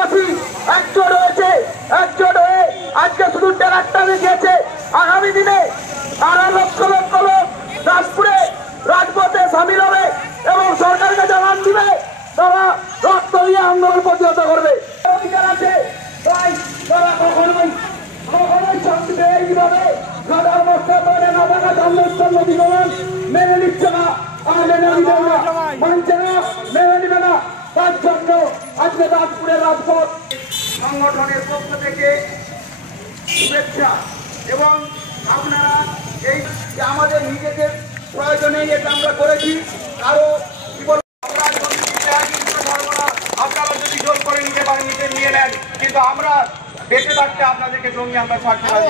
রাজ্যবাসী একজোট হয়েছে, একজোট হয়ে আজকে শুধু ট্রাক্টর দেখিয়েছে। আগামী দিনে আরো লক্ষ লক্ষ লোক রাজপুরে রাজপথে সামিল হবে এবং সরকারকে জানান দিবে, তারা রক্ত দিয়ে আন্দোলন প্রতিহত করবে। অধিকার আছে, তাই তারা কখনোই শান্তিতে এইভাবে সাধারণ মস্তাবাদে না থাকা চন্দ্রেশ্বর নদীগণ মেনে নিচ্ছে না, আর মেনে নিবে না, মানছে না, মেনে নিবে না। তার জন্য আজকে রাজপুরের রাজপথ সংগঠনের পক্ষ থেকে শুভেচ্ছা। এবং আপনারা এই যে আমাদের নিজেদের প্রয়োজনে এটা আমরা করেছি, আরো কি বলবো, আপনারা যদি জোর করে নিতে পারেন নিয়ে নেন, কিন্তু আমরা বেঁচে থাকতে আপনাদেরকে জমি আমরা ছাড়তে পারি।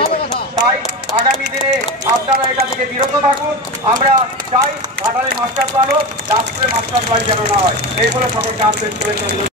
তাই আগামী দিনে আপনারা এটা থেকে বিরত থাকুন। আমরা চাই ঘাটালে মাস্টার প্ল্যান হোক, রাজপুরে মাস্টার প্ল্যান যেন না হয়। এইগুলো সকলকে আন্তরিক করে চলবে।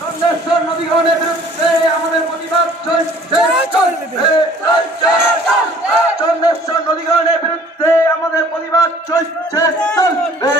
চন্দ্রেশ্বর নদীগণের বিরুদ্ধে আমাদের প্রতিবাদ চলছে, চন্দ্রেশ্বর নদীগণের বিরুদ্ধে আমাদের প্রতিবাদ চলছে, চলবে।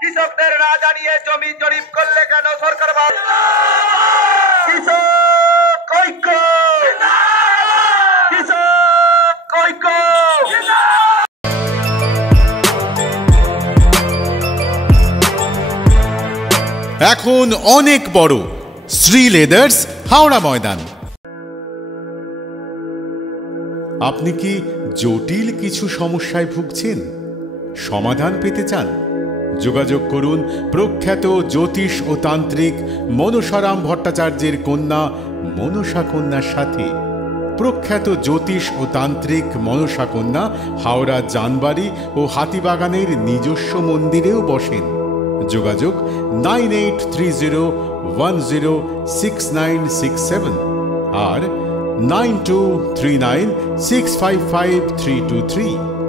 কৃষকদের না জানিয়ে জমি জরিপ করলে কেন সরকার? কৃষক ঐক্য, কৃষক ঐক্য। এখন অনেক বড় শ্রী লেদার্স হাওড়া ময়দান। আপনি কি জটিল কিছু সমস্যায় ভুগছেন, সমাধান পেতে চান? যোগাযোগ করুন প্রখ্যাত জ্যোতিষ ও তান্ত্রিক মনসারাম ভট্টাচার্যের কন্যা মনসা কন্যার সাথে। প্রখ্যাত জ্যোতিষ ও তান্ত্রিক মনসা কন্যা হাওড়া জানবাড়ি ও হাতিবাগানের নিজস্ব মন্দিরেও বসেন। যোগাযোগ 9830106967 আর 9239655323।